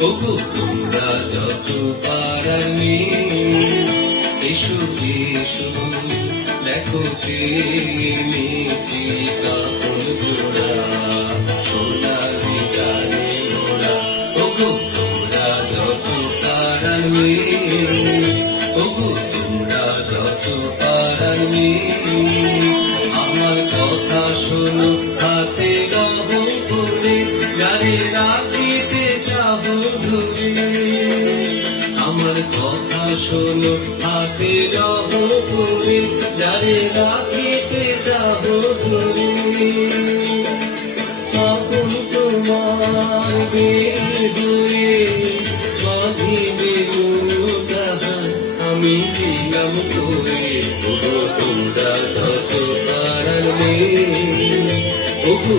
ওগো তোমরা যত পারার মেয়ে, এসো এসো দেখো চেয়েছি কাপন জোড়া, সোনালি গানে মোড়া। ওগো তোমরা যত পারার মেয়ে, ওগো তোমরা যত পারার মেয়ে, আমার কথা শোনো হাতে রহ করে, যারে রাখিতে চাহো ধরে। আমার কথা শোনো হাতে রহ করে, যারে রাখিতে চাহো ধরে। তখন তোমার হয়ে বাঁধিবে তাহার, আমি দিলাম তোরে। ওগো তোমরা যত পারার মেয়ে, ওগো